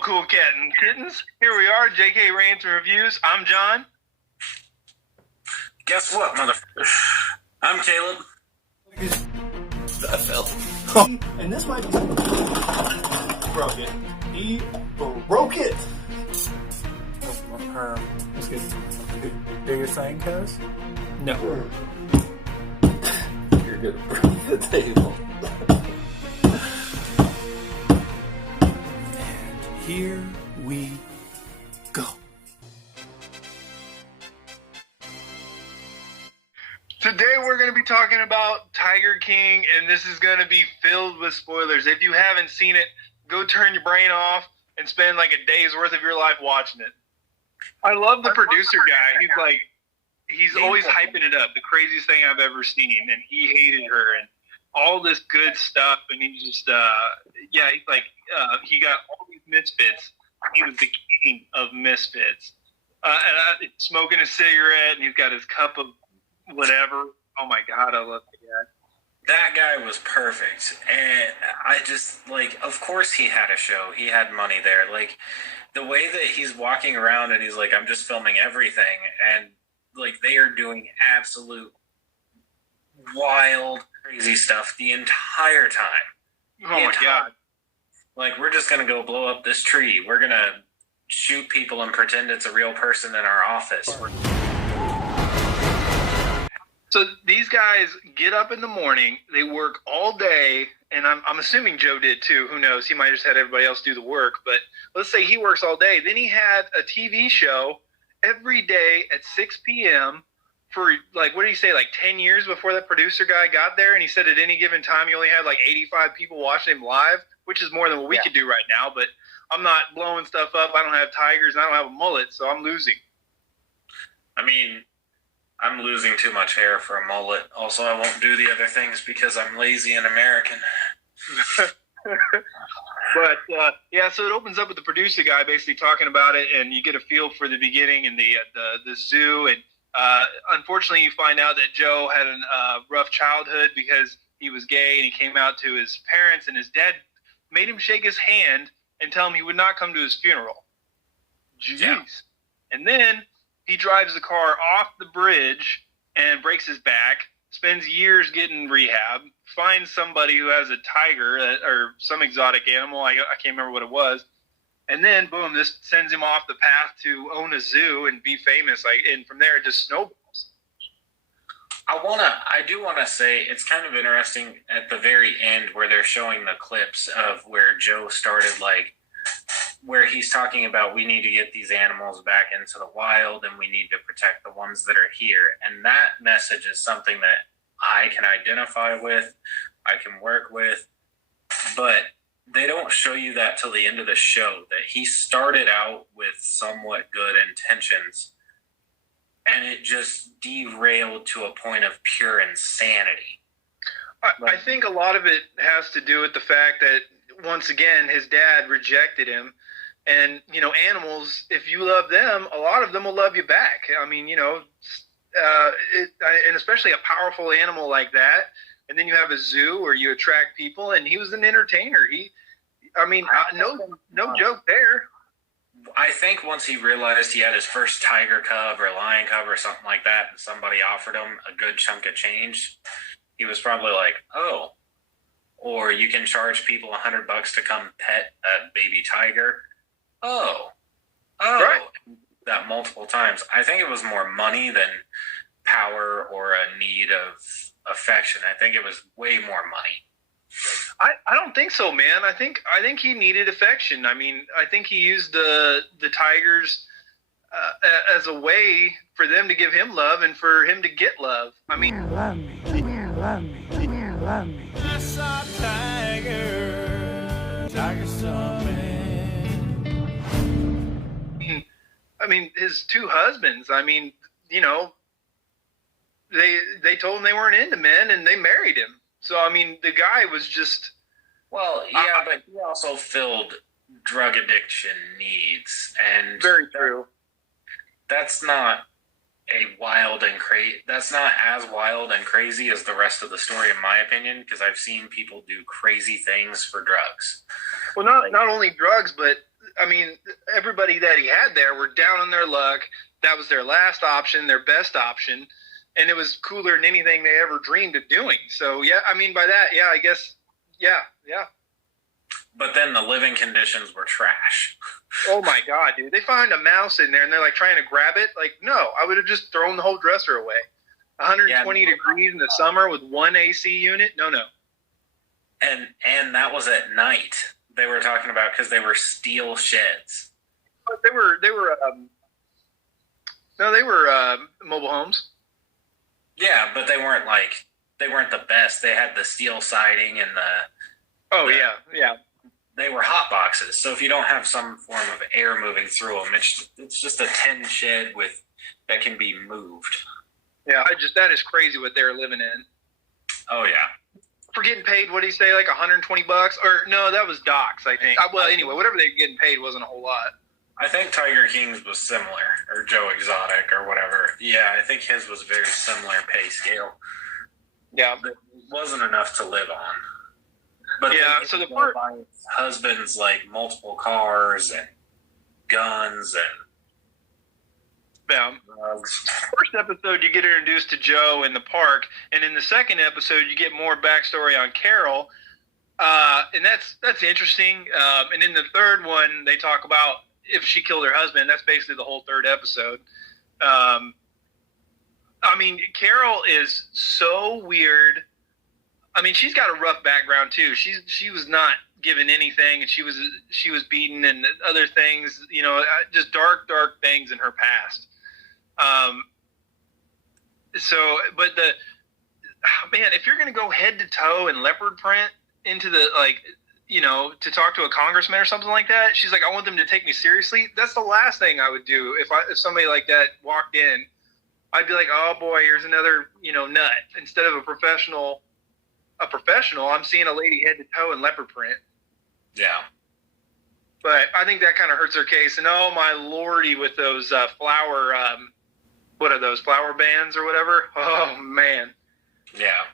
cool cat and kittens. Here we are, JK Rants and Reviews. I'm John. Guess what, motherfucker? I'm Caleb. I fell. And this mic broke it. He broke it. Let's get do your thing, cuz. No. You're good to break the table. And here we go. Today we're going to be talking about Tiger King, and this is going to be filled with spoilers. If you haven't seen it, go turn your brain off and spend like a day's worth of your life watching it. I love the producer guy. He's always hyping it up, the craziest thing I've ever seen, and he hated her and all this good stuff, and he just, he got all these misfits. He was the king of misfits. Smoking a cigarette, and he's got his cup of whatever. Oh my God, I love the guy. That guy was perfect. And I just, of course he had a show. He had money there. The way that he's walking around and he's like, I'm just filming everything. And, they are doing absolute wild, crazy stuff the entire time. Oh my God. We're just going to go blow up this tree. We're going to shoot people and pretend it's a real person in our office. So these guys get up in the morning, they work all day, and I'm assuming Joe did too. Who knows? He might have just had everybody else do the work. But let's say he works all day. Then he had a TV show every day at 6 p.m. for, what did he say, 10 years before that producer guy got there? And he said at any given time he only had 85 people watching him live, which is more than what we could do right now. But I'm not blowing stuff up. I don't have tigers, and I don't have a mullet, so I'm losing. I mean, I'm losing too much hair for a mullet. Also, I won't do the other things because I'm lazy and American. But, so it opens up with the producer guy basically talking about it, and you get a feel for the beginning and the zoo. And unfortunately, you find out that Joe had a rough childhood because he was gay, and he came out to his parents, and his dad made him shake his hand and tell him he would not come to his funeral. Jeez. Yeah. And then he drives the car off the bridge and breaks his back, spends years getting rehab, finds somebody who has a tiger or some exotic animal. I can't remember what it was. And then, boom, this sends him off the path to own a zoo and be famous. And from there, it just snowballs. I do want to say it's kind of interesting at the very end where they're showing the clips of where Joe started, where he's talking about we need to get these animals back into the wild and we need to protect the ones that are here. And that message is something that I can identify with, I can work with, but they don't show you that till the end of the show, that he started out with somewhat good intentions and it just derailed to a point of pure insanity. I think a lot of it has to do with the fact that, once again, his dad rejected him. And, animals, if you love them, a lot of them will love you back. I mean, and especially a powerful animal like that. And then you have a zoo where you attract people, and he was an entertainer. No joke there. I think once he realized he had his first tiger cub or lion cub or something like that, and somebody offered him a good chunk of change, he was probably like, oh, or you can charge people $100 to come pet a baby tiger. Oh, right. That multiple times. I think it was more money than power or a need of affection. I think it was way more money. I don't think so, man. I think he needed affection. I mean, I think he used the tigers as a way for them to give him love and for him to get love. I mean, love me. I saw Tiger saw me. I mean, his two husbands. I mean, they told him they weren't into men, and they married him. So, I mean, the guy was just... Well, yeah, but he also filled drug addiction needs. And very true. That's not that's not as wild and crazy as the rest of the story, in my opinion, because I've seen people do crazy things for drugs. Well, not only drugs, but I mean, everybody that he had there were down on their luck. That was their last option, their best option, and it was cooler than anything they ever dreamed of doing. So, yeah, I mean, by that, yeah, I guess, yeah. But then the living conditions were trash. Oh, my God, dude. They find a mouse in there, and they're, like, trying to grab it. Like, no, I would have just thrown the whole dresser away. 120 degrees in the summer with one AC unit? No. And that was at night. They were talking about because they were steel sheds. But they were mobile homes. Yeah, but they weren't the best. They had the steel siding and Yeah. They were hot boxes. So if you don't have some form of air moving through them, it's just a tin shed that can be moved. Yeah, that is crazy what they're living in. Oh yeah. For getting paid, what did he say, like $120? Or no, that was Doc's, I think. Well, anyway, whatever they were getting paid wasn't a whole lot. I think Tiger King's was similar, or Joe Exotic, or whatever. Yeah, I think his was very similar pay scale. Yeah, but it wasn't enough to live on. But yeah, so the part, husband's like multiple cars and guns and drugs. First episode, you get introduced to Joe in the park, and in the second episode, you get more backstory on Carol, and that's interesting. And in the third one, they talk about if she killed her husband. That's basically the whole third episode. I mean, Carol is so weird. I mean, she's got a rough background too. She was not given anything, and she was beaten and other things. You know, just dark things in her past. But man, if you're going to go head to toe in leopard print into the, like, you know, to talk to a congressman or something like that, she's like, I want them to take me seriously. That's the last thing I would do if somebody like that walked in. I'd be like, oh boy, here's another, you know, nut. Instead of a professional, I'm seeing a lady head to toe in leopard print. Yeah. But I think that kind of hurts her case. And oh my lordy, with those flower, what are those, flower bands or whatever? Oh man. Yeah.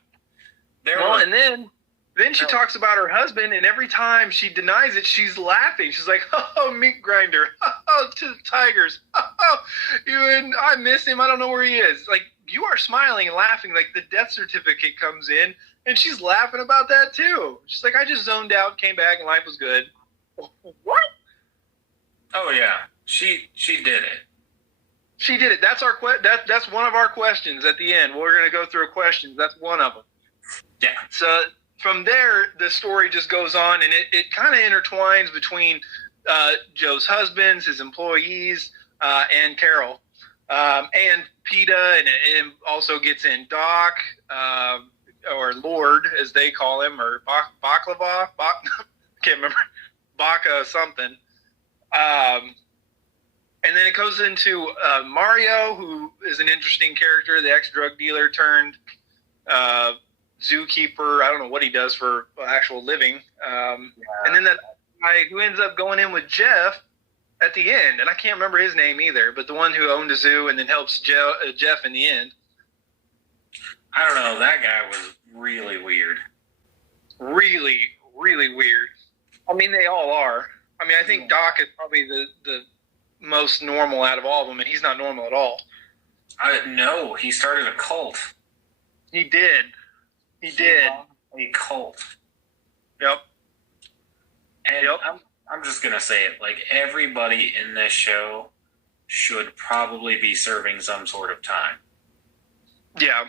And then she talks about her husband, and every time she denies it, she's laughing. She's like, oh, meat grinder. Oh, to the Tigers. Oh, I miss him. I don't know where he is. Like, you are smiling and laughing. Like, the death certificate comes in, and she's laughing about that too. She's like, I just zoned out, came back, and life was good. What? Oh yeah, she did it. She did it. That's that's one of our questions at the end. We're going to go through questions. That's one of them. Yeah. So from there, the story just goes on, and it kind of intertwines between Joe's husbands, his employees, and Carol, and PETA, and it also gets in Doc, or Lord, as they call him, or Baklava. Can't remember. Baka something. And then it goes into Mario, who is an interesting character, the ex-drug dealer turned zookeeper. I don't know what he does for actual living. And then that guy who ends up going in with Jeff at the end, and I can't remember his name either, but the one who owned a zoo and then helps Jeff in the end. I don't know. That guy was really weird. Really, really weird. I mean, they all are. I mean, I think Doc is probably the most normal out of all of them, and he's not normal at all. No, he started a cult. He did. He did. A cult. Yep. And I'm just going to say it. Like, everybody in this show should probably be serving some sort of time. Yeah.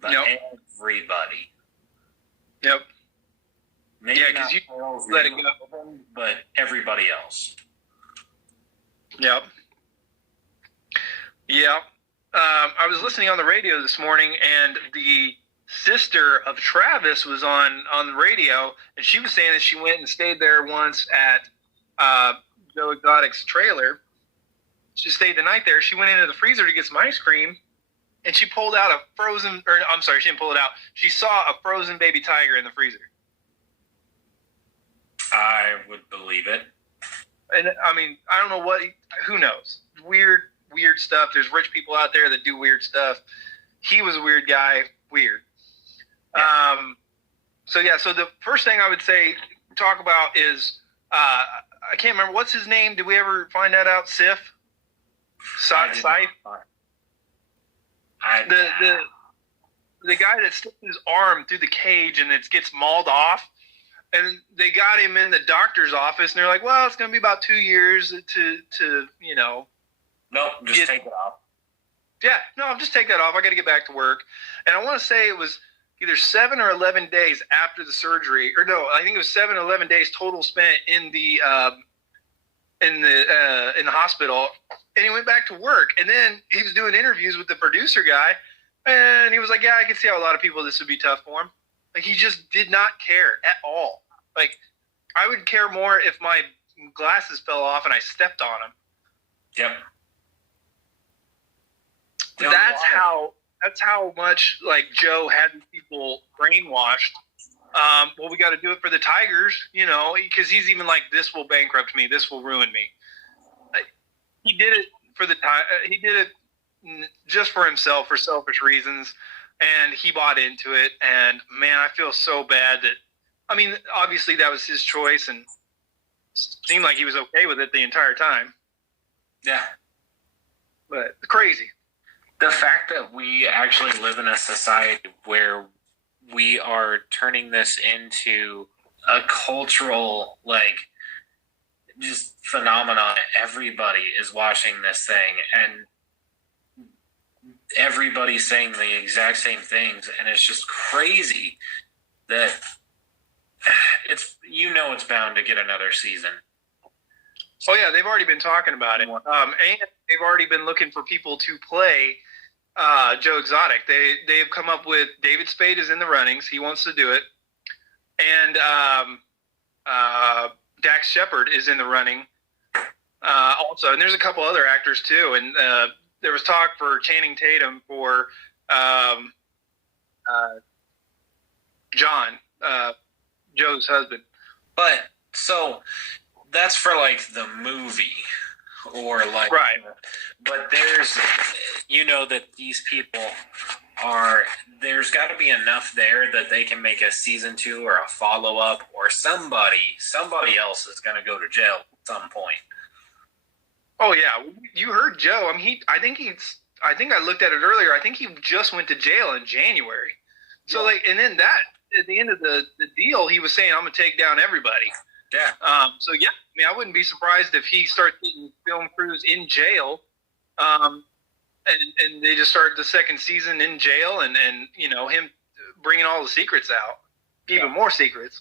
But everybody. Yep. Maybe because you let it go. But everybody else. Yep. Yep. I was listening on the radio this morning, and the sister of Travis was on the radio, and she was saying that she went and stayed there once at Joe Exotic's trailer. She stayed the night there. She went into the freezer to get some ice cream, and she pulled out she didn't pull it out. She saw a frozen baby tiger in the freezer. I would believe it. And I mean, I don't know who knows? Weird stuff. There's rich people out there that do weird stuff. He was a weird guy. Weird. Yeah. So the first thing I would say, talk about is I can't remember what's his name. Did we ever find that out? Sif. Sif. The guy that sticks his arm through the cage and it gets mauled off, and they got him in the doctor's office, and they're like, "Well, it's going to be about 2 years to you know." Nope, just take it off. Yeah, no, I'll just take that off. I got to get back to work, and I want to say it was either 7 or 11 days after the surgery, or no, I think it was 7 or 11 days total spent in the hospital, and he went back to work, and then he was doing interviews with the producer guy. And he was like, yeah, I can see how a lot of people this would be tough for him. Like, he just did not care at all. Like, I would care more if my glasses fell off and I stepped on them. Yep. That's how much, like, Joe had people brainwashed. Well, we got to do it for the Tigers, you know, because he's even like, this will bankrupt me. This will ruin me. He did it for the he did it just for himself, for selfish reasons, and he bought into it. And man, I feel so bad that, I mean, obviously that was his choice, and seemed like he was okay with it the entire time. Yeah, but crazy. The fact that we actually live in a society where we are turning this into a cultural, like, just phenomenon. Everybody is watching this thing, and everybody's saying the exact same things, and it's just crazy that it's bound to get another season. Oh yeah, they've already been talking about it, and they've already been looking for people to play Joe Exotic. They've come up with David Spade is in the runnings. He wants to do it, and Dax Shepard is in the running also, and there's a couple other actors too, and there was talk for Channing Tatum for John, Joe's husband. But so that's for like the movie, or like, right. But there's, that these people are, there's got to be enough there that they can make a season 2 or a follow up, or somebody else is going to go to jail at some point. Oh yeah, you heard Joe. I mean, I think I looked at it earlier. I think he just went to jail in January. So like, and then that at the end of the deal, he was saying, "I'm gonna take down everybody." Yeah. So yeah, I mean, I wouldn't be surprised if he starts getting film crews in jail, and they just start the second season in jail, and him bringing all the secrets out, even more secrets.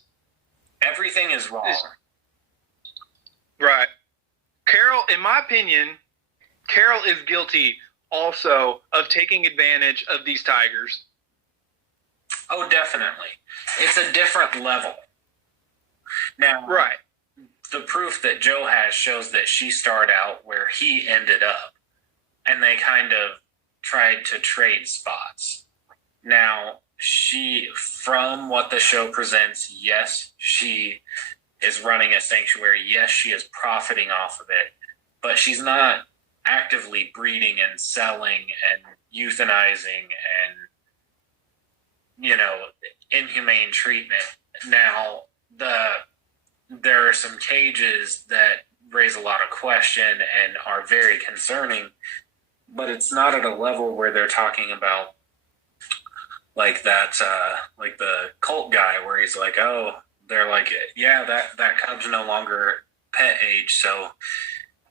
Everything is wrong. Right. Carol, in my opinion, Carol is guilty also of taking advantage of these tigers. Oh, definitely. It's a different level. Now, right. The proof that Joe has shows that she started out where he ended up, and they kind of tried to trade spots. Now, from what the show presents, yes, she is running a sanctuary. Yes, she is profiting off of it, but she's not actively breeding and selling and euthanizing and, inhumane treatment. Now, there are some cages that raise a lot of question and are very concerning, but it's not at a level where they're talking about like that, like the cult guy where he's like, oh, they're like, yeah, that cub's no longer pet age, so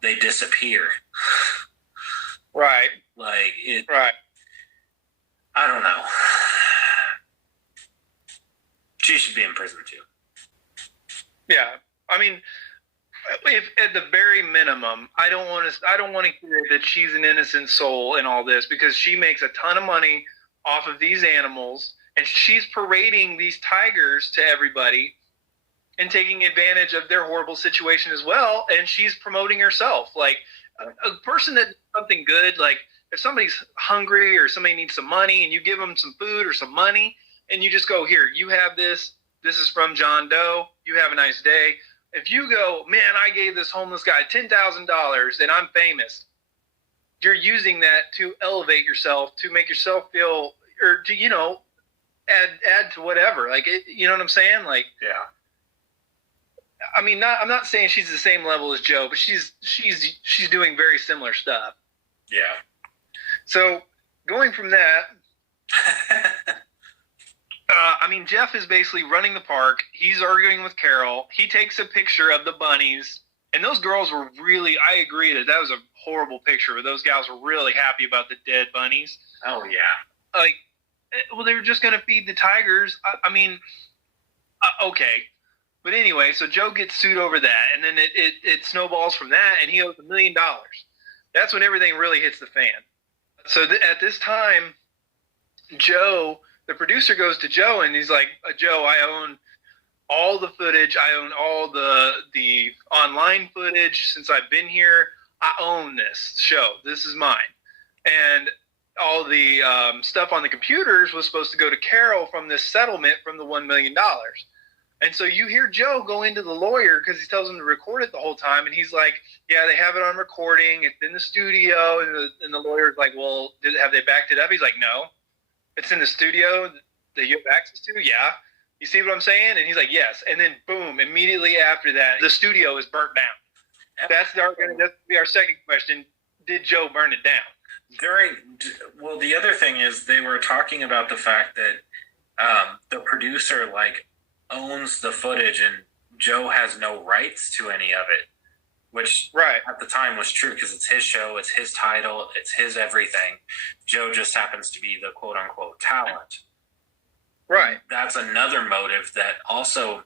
they disappear. Right. Like it. Right. I don't know. She should be in prison too. Yeah. I mean, if at the very minimum, I don't want to hear that she's an innocent soul in all this, because she makes a ton of money off of these animals, and she's parading these tigers to everybody and taking advantage of their horrible situation as well. And she's promoting herself. Like a person that does something good, like if somebody's hungry or somebody needs some money and you give them some food or some money and you just go, here, you have this. This is from John Doe. You have a nice day. If you go, man, I gave this homeless guy $10,000 and I'm famous, you're using that to elevate yourself, to make yourself feel, or to, add to whatever. Like, you know what I'm saying? Like, yeah. I mean, I'm not saying she's the same level as Joe, but she's doing very similar stuff. Yeah. So going from that, I mean, Jeff is basically running the park. He's arguing with Carol. He takes a picture of the bunnies, and those girls were really, I agree that was a horrible picture, but those gals were really happy about the dead bunnies. Oh, yeah. Like, well, they were just going to feed the tigers. I mean, okay. But anyway, so Joe gets sued over that, and then it snowballs from that, and he owes $1 million. That's when everything really hits the fan. So at this time, Joe, the producer, goes to Joe, and he's like, Joe, I own all the footage. I own all the online footage since I've been here. I own this show. This is mine. And all the stuff on the computers was supposed to go to Carol from this settlement from the $1 million. And so you hear Joe go into the lawyer because he tells him to record it the whole time. And he's like, yeah, they have it on recording. It's in the studio. And the lawyer's like, well, have they backed it up? He's like, no. It's in the studio that you have access to? Yeah. You see what I'm saying? And he's like, yes. And then, boom, immediately after that, the studio is burnt down. That's going to be our second question. Did Joe burn it down? Well, the other thing is they were talking about the fact that the producer, like, owns the footage and Joe has no rights to any of it, which at the time was true because it's his show, it's his title, it's his everything. Joe just happens to be the quote-unquote talent. Right. That's another motive that also,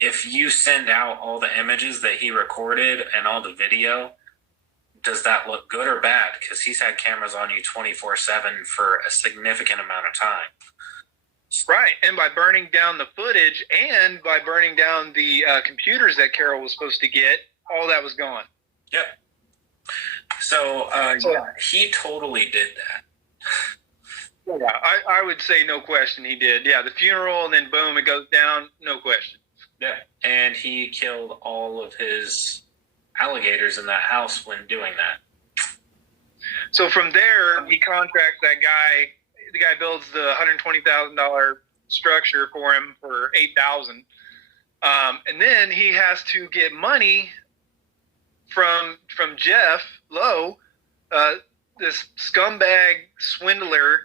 if you send out all the images that he recorded and all the video, does that look good or bad? Because he's had cameras on you 24/7 for a significant amount of time. Right, and by burning down the footage and by burning down the computers that Carol was supposed to get, all that was gone. Yep. So yeah, he totally did that. Yeah, I would say no question he did. Yeah, the funeral, and then boom, it goes down, no question. Yeah, and he killed all of his alligators in that house when doing that. So from there, he contracts that guy. The guy builds the $120,000 structure for him for $8,000, and then he has to get money from Jeff Lowe, this scumbag swindler.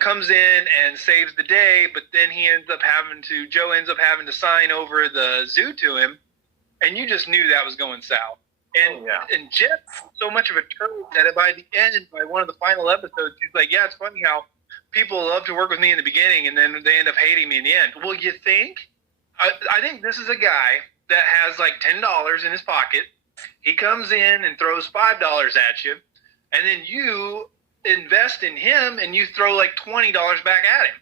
Comes in and saves the day, but then Joe ends up having to sign over the zoo to him, and you just knew that was going south. And and Jeff, so much of a turd that by the end, by one of the final episodes, he's like, yeah, it's funny how people love to work with me in the beginning, and then they end up hating me in the end. Well, you think? I think this is a guy that has like $10 in his pocket. He comes in and throws $5 at you, and then you invest in him and you throw like $20 back at him.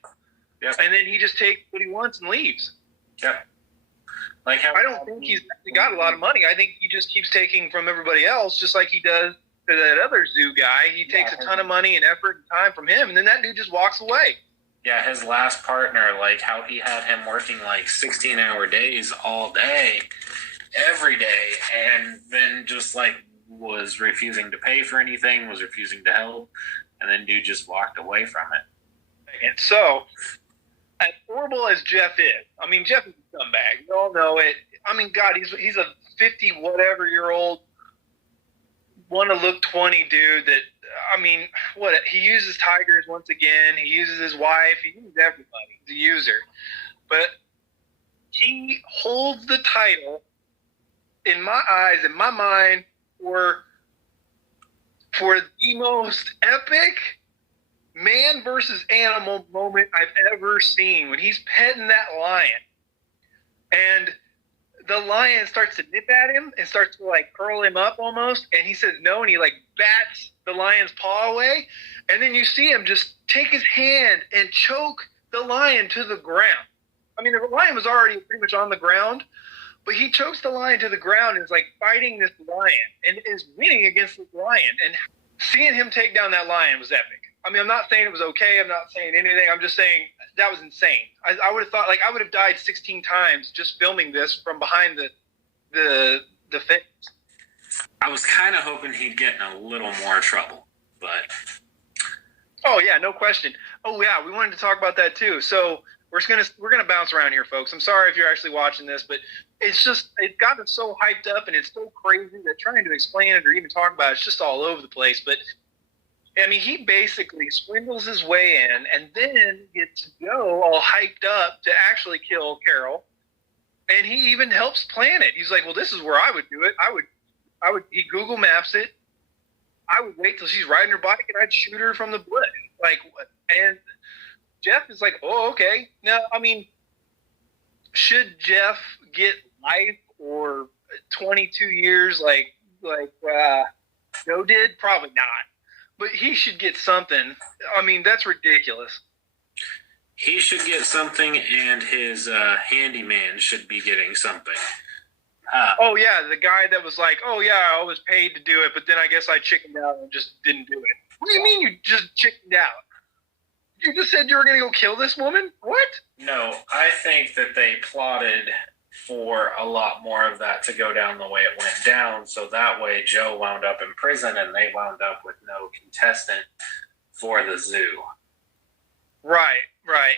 Yep. And then he just takes what he wants and leaves. Yep. Like I don't think he's actually got a lot of money. I think he just keeps taking from everybody else, just like he does to that other zoo guy. He takes a ton of money and effort and time from him, and then that dude just walks away. Yeah, his last partner, like how he had him working like 16-hour days all day, every day, and then just like was refusing to pay for anything, was refusing to help, and then dude just walked away from it. And so, as horrible as Jeff is, I mean, Jeff is a scumbag. We all know it. I mean, God, he's a 50-whatever-year-old, want-to-look 20 dude that, I mean, he uses tigers once again. He uses his wife. He uses everybody. He's a user. But he holds the title, in my eyes, in my mind, for the most epic man versus animal moment I've ever seen, when he's petting that lion and the lion starts to nip at him and starts to like curl him up almost, and he says no, and he like bats the lion's paw away, and then you see him just take his hand and choke the lion to the ground. I mean, the lion was already pretty much on the ground, but he chokes the lion to the ground and is like fighting this lion and is winning against this lion. And seeing him take down that lion was epic. I mean, I'm not saying it was okay. I'm not saying anything. I'm just saying that was insane. I would have thought, like, I would have died 16 times just filming this from behind the fence. I was kind of hoping he'd get in a little more trouble, but... Oh, yeah, no question. Oh, yeah, we wanted to talk about that, too. So we're gonna bounce around here, folks. I'm sorry if you're actually watching this, but it's gotten so hyped up and it's so crazy that trying to explain it or even talk about it's just all over the place. But I mean, he basically swindles his way in and then gets Joe all hyped up to actually kill Carol. And he even helps plan it. He's like, well, this is where I would do it. He Google Maps it. I would wait till she's riding her bike and I'd shoot her from the bush. And Jeff is like, oh, okay. Now, I mean, should Jeff get life or 22 years like Joe did? Probably not. But he should get something. I mean, that's ridiculous. He should get something, and his handyman should be getting something. Oh, yeah, the guy that was like, oh, yeah, I was paid to do it, but then I guess I chickened out and just didn't do it. What do you mean you just chickened out? You just said you were going to go kill this woman? What? No, I think that they plotted for a lot more of that to go down the way it went down, so that way Joe wound up in prison and they wound up with no contestant for the zoo. Right.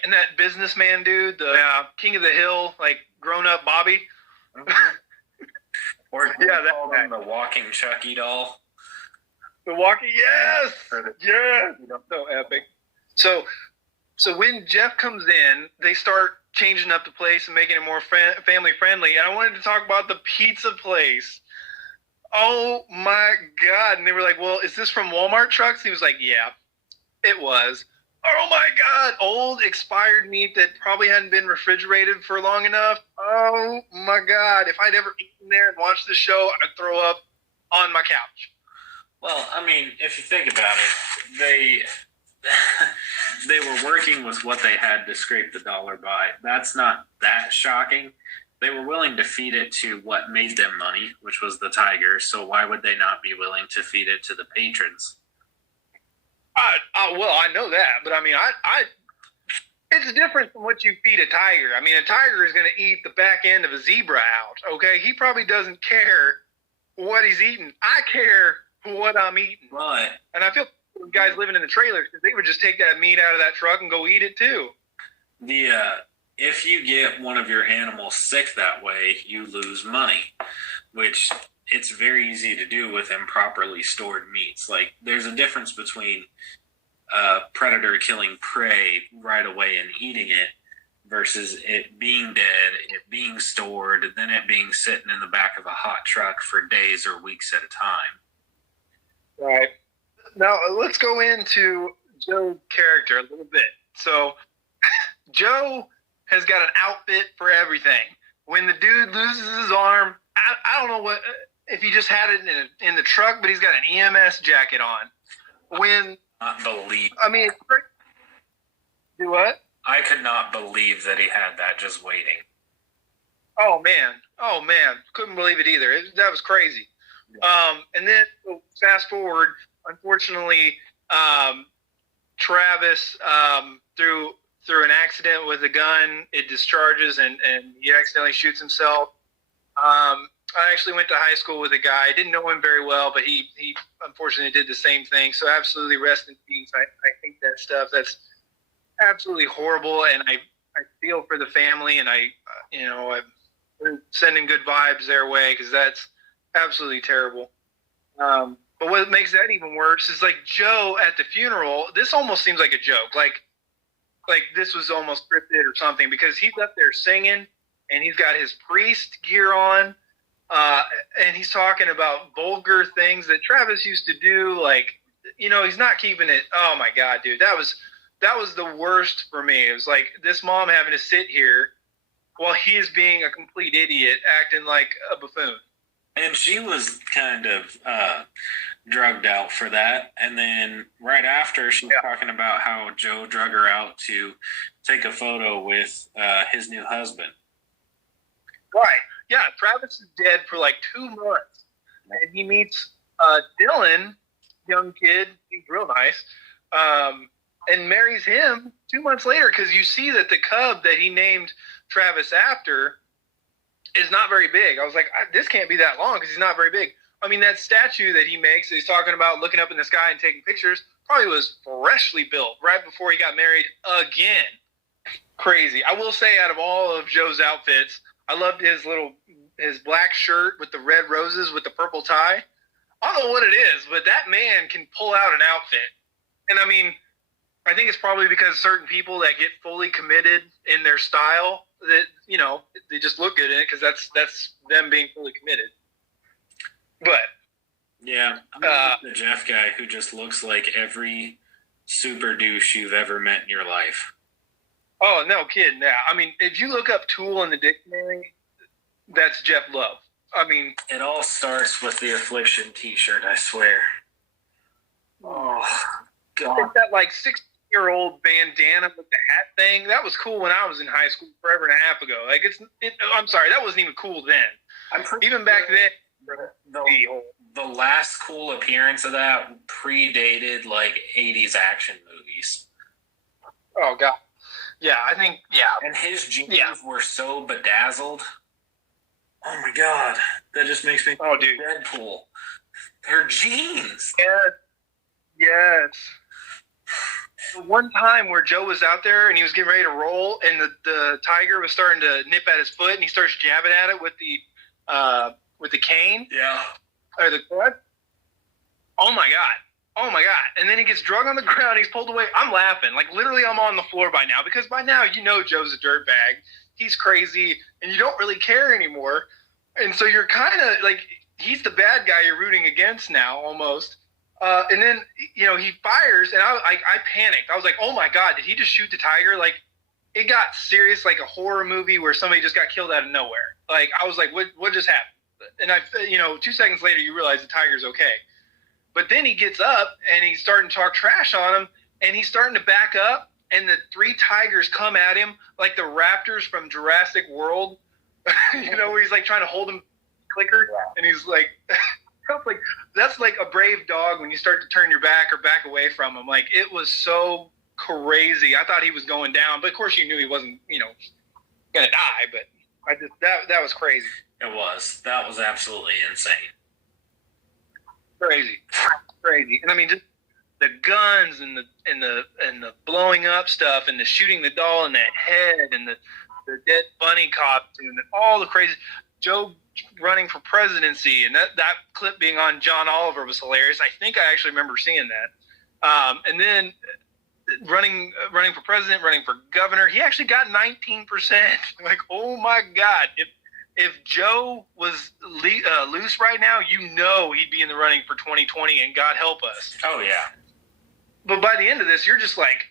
And that businessman dude, the King of the Hill, like grown-up Bobby. Mm-hmm. Or call him the walking Chucky doll. The walking, yes! Yes! So epic. So when Jeff comes in, they start changing up the place and making it more family friendly. And I wanted to talk about the pizza place. Oh my God. And they were like, well, is this from Walmart trucks? And he was like, yeah, it was. Oh my God. Old expired meat that probably hadn't been refrigerated for long enough. Oh my God. If I'd ever eaten there and watched the show, I'd throw up on my couch. Well, I mean, if you think about it, they were working with what they had to scrape the dollar by. That's not that shocking. They were willing to feed it to what made them money, which was the tiger. So why would they not be willing to feed it to the patrons? Well, I know that, but I mean, it's different from what you feed a tiger. I mean, a tiger is going to eat the back end of a zebra out. Okay, he probably doesn't care what he's eating. I care what I'm eating. Right. And I feel guys living in the trailers because they would just take that meat out of that truck and go eat it too. If you get one of your animals sick that way, you lose money, which it's very easy to do with improperly stored meats. Like, there's a difference between a predator killing prey right away and eating it versus it being dead, it being stored, then it being sitting in the back of a hot truck for days or weeks at a time. Right. Now, let's go into Joe's character a little bit. So, Joe has got an outfit for everything. When the dude loses his arm, I don't know if he just had it in the truck, but he's got an EMS jacket on. When I mean, do what? I could not believe that he had that just waiting. Oh man, couldn't believe it either. That was crazy. And then fast forward, unfortunately, Travis through an accident with a gun, it discharges and he accidentally shoots himself. I actually went to high school with a guy. I didn't know him very well, but he unfortunately did the same thing. So absolutely rest in peace. I think that stuff, that's absolutely horrible. And I feel for the family, and I'm sending good vibes their way because that's absolutely terrible. But what makes that even worse is like Joe at the funeral, this almost seems like a joke. Like this was almost scripted or something, because he's up there singing and he's got his priest gear on. And he's talking about vulgar things that Travis used to do. Like, he's not keeping it. Oh my God, dude, that was the worst for me. It was like this mom having to sit here while he is being a complete idiot, acting like a buffoon. And she was kind of drugged out for that. And then right after, she's talking about how Joe drug her out to take a photo with his new husband. Right. Yeah, Travis is dead for like 2 months. And he meets Dylan, young kid, he's real nice, and marries him 2 months later, because you see that the cub that he named Travis after is not very big. I was like, this can't be that long because he's not very big. I mean, that statue that he makes, he's talking about looking up in the sky and taking pictures, probably was freshly built right before he got married again. crazy. I will say, out of all of Joe's outfits, I loved his black shirt with the red roses with the purple tie. I don't know what it is, but that man can pull out an outfit. And I mean, I think it's probably because certain people that get fully committed in their style that, you know, they just look good in it because that's them being fully committed. But yeah, I'm the Jeff guy who just looks like every super douche you've ever met in your life. Oh, no kidding. Yeah, I mean, if you look up Tool in the dictionary, that's Jeff Love. I mean, it all starts with the Affliction T-shirt. I swear. Oh God! That like 60-year-old bandana with the hat thing. That was cool when I was in high school forever and a half ago. Like I'm sorry, that wasn't even cool then. Even back then. The last cool appearance of that predated like 80s action movies. Oh God. Yeah, I think And his jeans were so bedazzled. Oh my God, that just makes me think dude. Deadpool. They're jeans. Yes. The one time where Joe was out there and he was getting ready to roll, and the tiger was starting to nip at his foot, and he starts jabbing at it with the cane. Yeah. Or the club. Oh my God. And then he gets drug on the ground. He's pulled away. I'm laughing. Like, literally, I'm on the floor by now, because by now, you know, Joe's a dirtbag. He's crazy, and you don't really care anymore. And so you're kind of like, he's the bad guy you're rooting against now, almost. And then, you know, he fires, and I panicked. I was like, oh my God, did he just shoot the tiger? Like, it got serious, like a horror movie where somebody just got killed out of nowhere. Like, I was like, what just happened? And 2 seconds later, you realize the tiger's okay. But then he gets up, and he's starting to talk trash on him, and he's starting to back up, and the 3 tigers come at him like the raptors from Jurassic World, you know, where he's like trying to hold him clicker, and he's like, that's like a brave dog when you start to turn your back or back away from him. Like, it was so crazy. I thought he was going down, but of course you knew he wasn't, you know, gonna die. But that was crazy. It was. That was absolutely insane. Crazy. And I mean, just the guns and the blowing up stuff and the shooting the doll in the head and the dead bunny costume and all the crazy. Joe running for presidency, and that clip being on John Oliver was hilarious. I think I actually remember seeing that. And then running for president, running for governor, he actually got 19%. Like, oh my God. If Joe was loose right now, you know he'd be in the running for 2020, and God help us. Oh, yeah. But by the end of this, you're just like,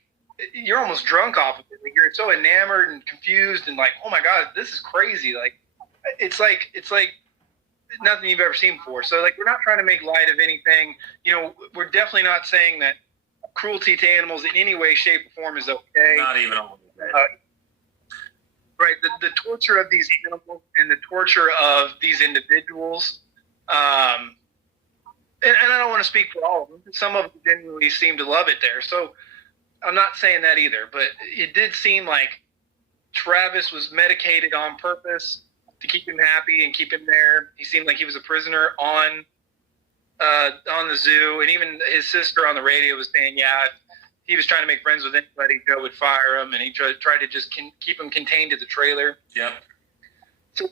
you're almost drunk off of it. Like, you're so enamored and confused and like, oh my God, this is crazy. Like, it's like nothing you've ever seen before. So, like, we're not trying to make light of anything. You know, we're definitely not saying that cruelty to animals in any way, shape, or form is okay. Not even a little bit. Right, the torture of these animals and the torture of these individuals, and I don't want to speak for all of them. Some of them genuinely seem to love it there. So I'm not saying that either, but it did seem like Travis was medicated on purpose to keep him happy and keep him there. He seemed like he was a prisoner on the zoo, and even his sister on the radio was saying, yeah, he was trying to make friends with anybody, Joe would fire him, and he tried to just keep him contained to the trailer. Yep. So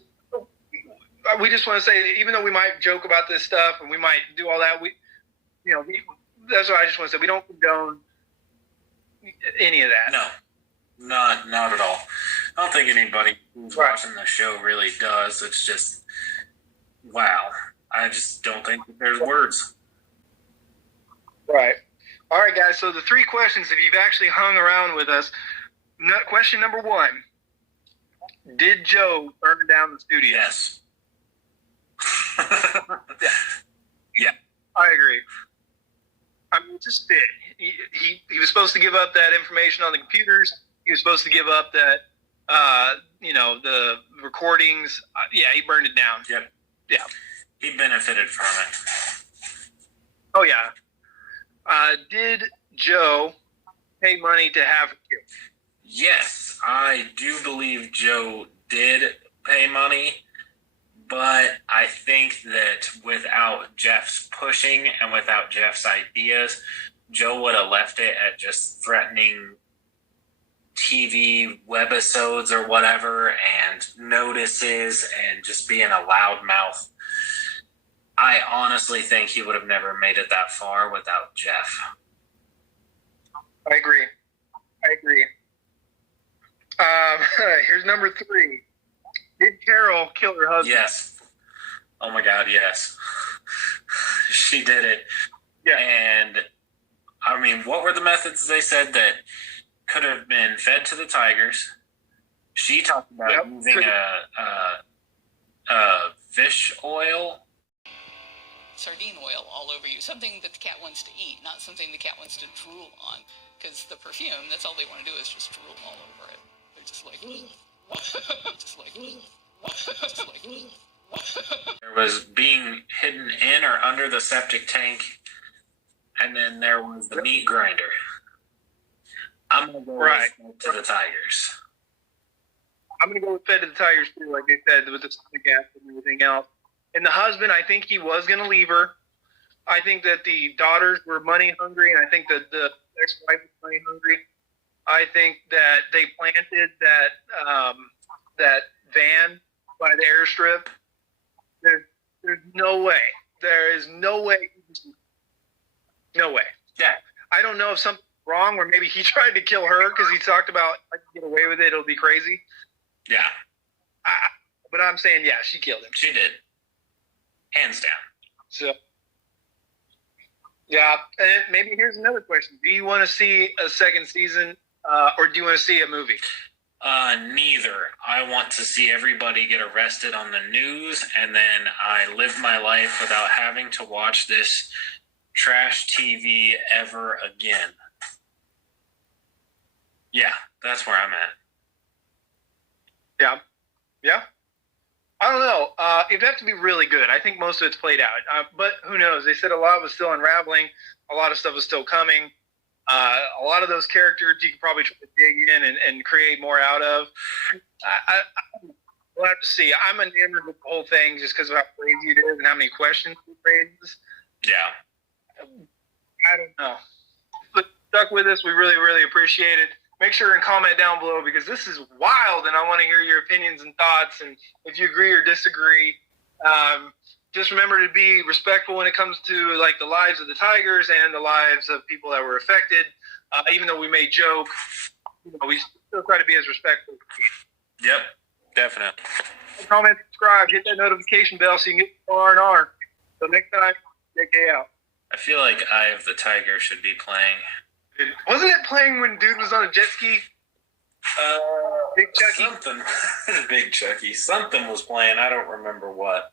we just want to say, even though we might joke about this stuff and we might do all that, that's what I just want to say. We don't condone any of that. No, not at all. I don't think anybody who's watching the show really does. It's just, wow. I just don't think that there's words. Right. All right, guys, so the 3 questions, if you've actually hung around with us. Question number 1, did Joe burn down the studio? Yes. Yeah. I agree. I mean, just did. He was supposed to give up that information on the computers. He was supposed to give up that, the recordings. Yeah, he burned it down. Yep. Yeah. He benefited from it. Oh, yeah. Did Joe pay money to have a kid? Yes, I do believe Joe did pay money, but I think that without Jeff's pushing and without Jeff's ideas, Joe would have left it at just threatening TV webisodes or whatever, and notices, and just being a loudmouth. I honestly think he would have never made it that far without Jeff. I agree. Here's number 3. Did Carol kill her husband? Yes. Oh my God, yes. She did it. Yeah. And, I mean, what were the methods they said that could have been fed to the tigers? She talked about using a fish oil. Sardine oil all over you. Something that the cat wants to eat, not something the cat wants to drool on. Because the perfume, that's all they want to do is just drool all over it. They're just like... There was being hidden in or under the septic tank, and then there was the meat grinder. I'm going to go to the tigers. I'm going to go with fed to the tigers too, like they said, with the stomach acid and everything else. And the husband, I think he was going to leave her. I think that the daughters were money hungry, and I think that the ex-wife was money hungry. I think that they planted that van by the airstrip. There's no way. There is no way. No way. Yeah. I don't know if something's wrong, or maybe he tried to kill her because he talked about, if I can get away with it, it'll be crazy. Yeah. But I'm saying, yeah, she killed him. She did. Hands down. So, yeah. And maybe here's another question. Do you want to see a second season, or do you want to see a movie? Neither. I want to see everybody get arrested on the news, and then I live my life without having to watch this trash TV ever again. Yeah, that's where I'm at. Yeah. I don't know. It'd have to be really good. I think most of it's played out. But who knows? They said a lot was still unraveling. A lot of stuff is still coming. A lot of those characters you could probably try to dig in and create more out of. We'll have to see. I'm enamored with the whole thing just because of how crazy it is and how many questions it raises. Yeah. I don't know. But stuck with us. We really, really appreciate it. Make sure and comment down below because this is wild and I want to hear your opinions and thoughts and if you agree or disagree. Just remember to be respectful when it comes to like the lives of the tigers and the lives of people that were affected. Even though we may joke, we still try to be as respectful. Yep, definitely. Comment, subscribe, hit that notification bell so you can get R&R. So next time, JK out. I feel like Eye of the Tiger should be playing. Wasn't it playing when dude was on a jet ski? Big Chucky? Something. Big Chucky. Something was playing. I don't remember what.